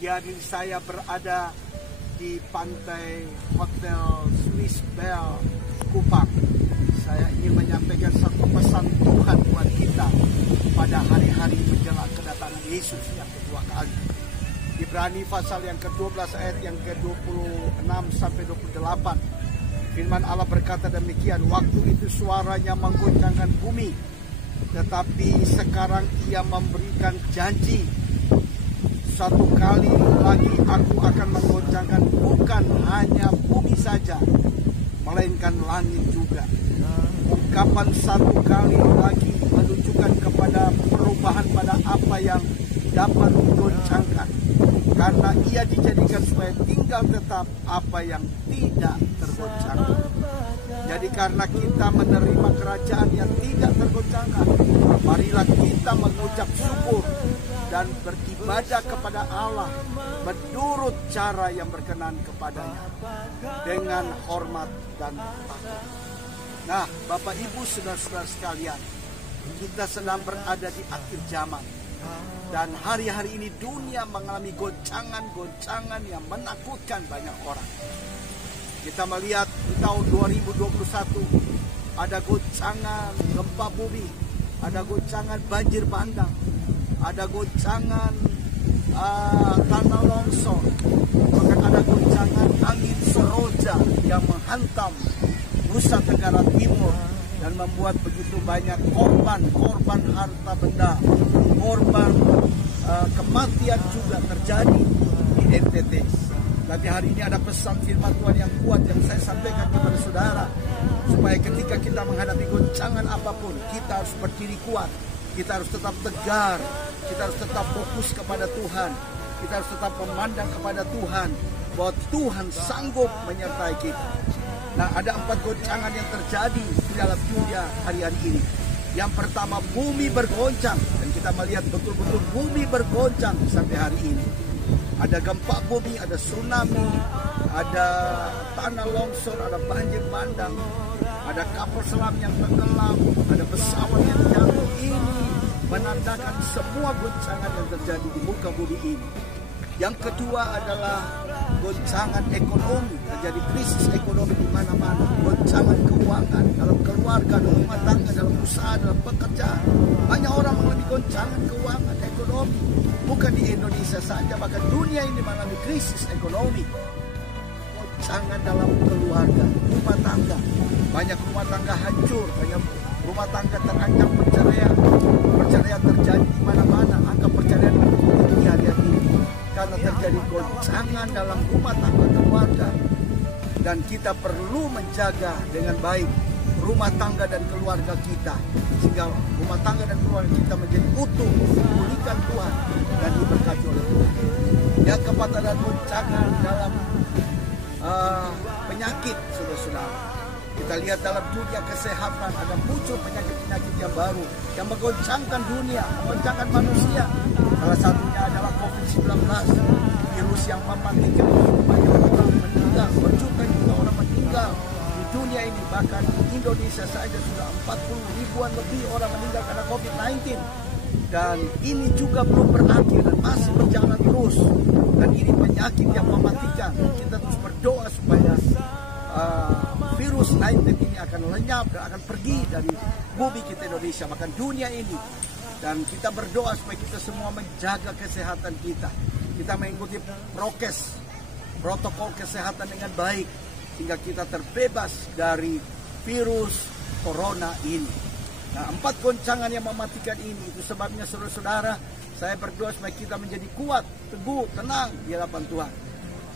Jadi saya berada di pantai Hotel Swiss Bell Kupang. Saya ingin menyampaikan satu pesan Tuhan buat kita pada hari-hari menjelang kedatangan Yesus yang kedua kali. Ibrani pasal yang ke-12 ayat yang ke-26 sampai 28. Firman Allah berkata demikian, waktu itu suaranya menggoncangkan bumi, tetapi sekarang ia memberikan janji, satu kali lagi aku akan menggoncangkan bukan hanya bumi saja, melainkan langit juga. Ungkapan satu kali lagi menunjukkan kepada perubahan pada apa yang dapat digoncangkan, karena ia dijadikan supaya tinggal tetap apa yang tidak tergoncangkan. Jadi karena kita menerima kerajaan yang tidak tergoncangkan, marilah kita mengucap syukur dan beribadah kepada Allah menurut cara yang berkenan kepadanya dengan hormat dan takut. Nah, Bapak Ibu saudara-saudara sekalian, kita sedang berada di akhir zaman. Dan hari-hari ini dunia mengalami goncangan-goncangan yang menakutkan banyak orang. Kita melihat di tahun 2021 ada goncangan gempa bumi, ada goncangan banjir bandang, ada goncangan tanah longsor, bahkan ada goncangan angin seroja yang menghantam Nusa Tenggara Timur dan membuat begitu banyak korban harta benda, korban kematian juga terjadi di NTT. Tapi hari ini ada pesan firman Tuhan yang kuat yang saya sampaikan kepada saudara, supaya ketika kita menghadapi goncangan apapun, kita harus berdiri kuat, kita harus tetap tegar, kita harus tetap fokus kepada Tuhan, kita harus tetap memandang kepada Tuhan, bahwa Tuhan sanggup menyertai kita. Nah, ada 4 goncangan yang terjadi di dalam dunia hari-hari ini. Yang pertama, bumi bergoncang, dan kita melihat betul-betul bumi bergoncang sampai hari ini. Ada gempa bumi, ada tsunami, ada tanah longsor, ada banjir bandang, ada kapal selam yang tenggelam, ada pesawat yang jatuh. Ini menandakan semua goncangan yang terjadi di muka bumi ini. Yang kedua adalah goncangan ekonomi, terjadi krisis ekonomi di mana-mana, goncangan keuangan dalam keluarga, dalam rumah tangga, dalam usaha, dalam pekerjaan. Banyak orang mengalami goncangan keuangan ekonomi, bukan di Indonesia saja, bahkan dunia ini mengalami krisis ekonomi. Goncangan dalam keluarga, rumah tangga, banyak rumah tangga hancur, banyak rumah tangga terancam perceraian. Perceraian terjadi di mana-mana, angka perceraian tinggi hari-hari ini karena terjadi goncangan dalam rumah tangga keluarga. Dan kita perlu menjaga dengan baik rumah tangga dan keluarga kita, sehingga rumah tangga dan keluarga kita menjadi utuh, dipulihkan Tuhan dan diberkati oleh Tuhan. Yang keempat adalah goncangan dalam penyakit, saudara-saudara. Kita lihat dalam dunia kesehatan ada muncul penyakit-penyakit yang baru yang menggoncangkan dunia, menggoncangkan manusia. Salah satunya adalah COVID-19, virus yang mematikan banyak orang meninggal, berjuta-juta orang meninggal di dunia ini. Bahkan di Indonesia saja sudah 40 ribuan lebih orang meninggal karena COVID-19. Dan ini juga belum berakhir dan masih berjalan terus. Dan ini penyakit yang mematikan. Kita terus berdoa supaya virus 19 ini akan lenyap dan akan pergi dari bumi kita Indonesia, bahkan dunia ini. Dan kita berdoa supaya kita semua menjaga kesehatan kita. Kita mengikuti prokes, protokol kesehatan dengan baik, sehingga kita terbebas dari virus corona ini. Nah, 4 goncangan yang mematikan ini, itu sebabnya saudara-saudara, saya berdoa supaya kita menjadi kuat, teguh, tenang di hadapan Tuhan.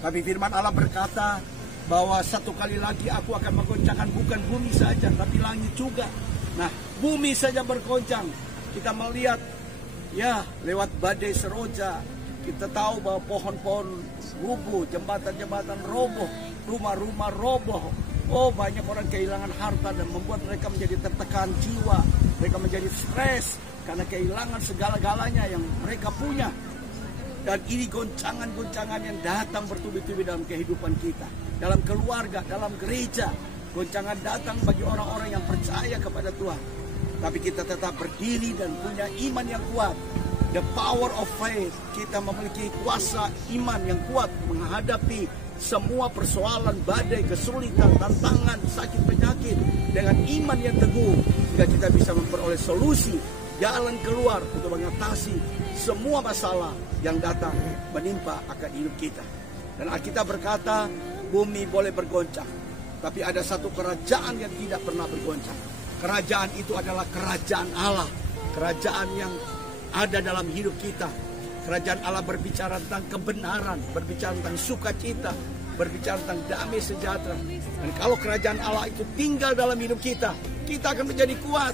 Tapi firman Allah berkata bahwa satu kali lagi aku akan menggoncangkan bukan bumi saja, tapi langit juga. Nah, bumi saja bergoncang. Kita melihat ya lewat badai seroja, kita tahu bahwa pohon-pohon rubuh, jembatan-jembatan roboh, rumah-rumah roboh. Oh, banyak orang kehilangan harta dan membuat mereka menjadi tertekan jiwa. Mereka menjadi stres karena kehilangan segala-galanya yang mereka punya. Dan ini goncangan-goncangan yang datang bertubi-tubi dalam kehidupan kita, dalam keluarga, dalam gereja. Goncangan datang bagi orang-orang yang percaya kepada Tuhan. tapi kita tetap berdiri dan punya iman yang kuat. The power of faith, kita memiliki kuasa iman yang kuat menghadapi semua persoalan, badai, kesulitan, tantangan, sakit, penyakit dengan iman yang teguh, sehingga kita bisa memperoleh solusi, jalan keluar untuk mengatasi semua masalah yang datang menimpa akan hidup kita. Dan Alkitab berkata, bumi boleh bergoncang, tapi ada satu kerajaan yang tidak pernah bergoncang. Kerajaan itu adalah kerajaan Allah, kerajaan yang ada dalam hidup kita. Kerajaan Allah berbicara tentang kebenaran, berbicara tentang sukacita, berbicara tentang damai sejahtera. Dan kalau kerajaan Allah itu tinggal dalam hidup kita, kita akan menjadi kuat.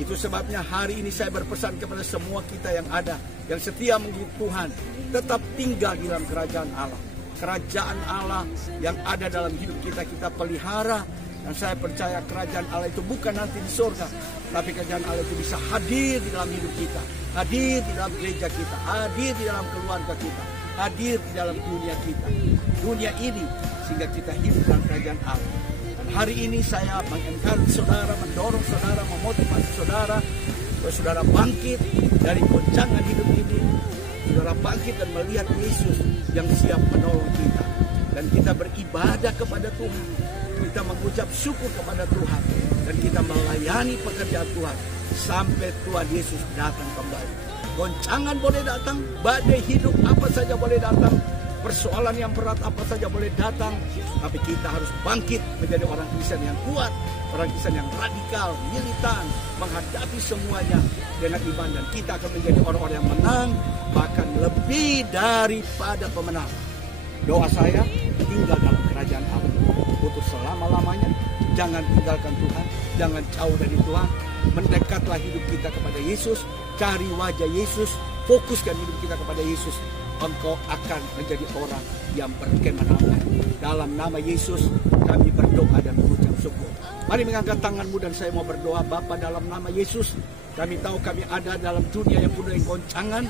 Itu sebabnya hari ini saya berpesan kepada semua kita yang ada, yang setia mengikuti Tuhan, tetap tinggal di dalam kerajaan Allah. Kerajaan Allah yang ada dalam hidup kita, kita pelihara. Dan saya percaya kerajaan Allah itu bukan nanti di surga, tapi kerajaan Allah itu bisa hadir di dalam hidup kita, hadir di dalam gereja kita, hadir di dalam keluarga kita, hadir di dalam dunia kita, dunia ini, sehingga kita hidup dalam kerajaan Allah. Dan hari ini saya mengencourage saudara, mendorong saudara, memotivasi saudara, supaya saudara bangkit dari goncangan hidup ini, saudara bangkit dan melihat Yesus yang siap menolong kita. Dan kita beribadah kepada Tuhan, kita mengucap syukur kepada Tuhan, dan kita melayani pekerjaan Tuhan sampai Tuhan Yesus datang kembali. Goncangan boleh datang, badai hidup apa saja boleh datang, persoalan yang berat apa saja boleh datang, tapi kita harus bangkit menjadi orang Kristen yang kuat, orang Kristen yang radikal, militan, menghadapi semuanya dengan iman, dan kita akan menjadi orang-orang yang menang, bahkan lebih daripada pemenang. Doa saya, tinggal dalam kerajaan Allah untuk selama-lamanya. Jangan tinggalkan Tuhan, jangan jauh dari Tuhan. Mendekatlah hidup kita kepada Yesus, cari wajah Yesus, fokuskan hidup kita kepada Yesus. Engkau akan menjadi orang yang berkemenangan. Dalam nama Yesus kami berdoa dan mengucap syukur. Mari mengangkat tanganmu dan saya mau berdoa. Bapa, dalam nama Yesus, kami tahu kami ada dalam dunia yang penuh dengan goncangan,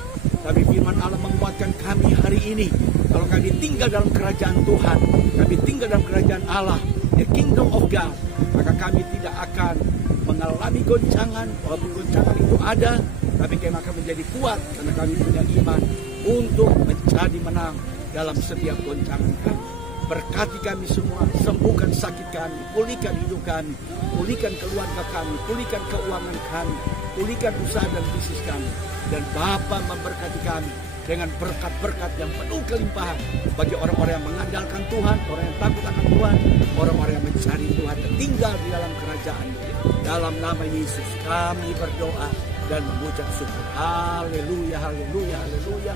tapi firman Allah menguatkan kami hari ini. Kalau kami tinggal dalam kerajaan Tuhan, kami tinggal dalam kerajaan Allah, the kingdom of God, maka kami tidak akan mengalami goncangan. Walaupun goncangan itu ada, tapi kami akan menjadi kuat karena kami punya iman untuk menjadi menang dalam setiap goncangan kami. Berkati kami semua, sembuhkan sakit kami, pulihkan hidup kami, pulihkan keluarga kami, pulihkan keuangan kami, pulihkan usaha dan bisnis kami. Dan Bapa memberkati kami dengan berkat-berkat yang penuh kelimpahan bagi orang-orang yang mengandalkan Tuhan, orang yang takut akan Tuhan, orang-orang yang mencari Tuhan dan tinggal di dalam kerajaan-Nya. Dalam nama Yesus kami berdoa dan mengucap syukur. Haleluya, haleluya, haleluya.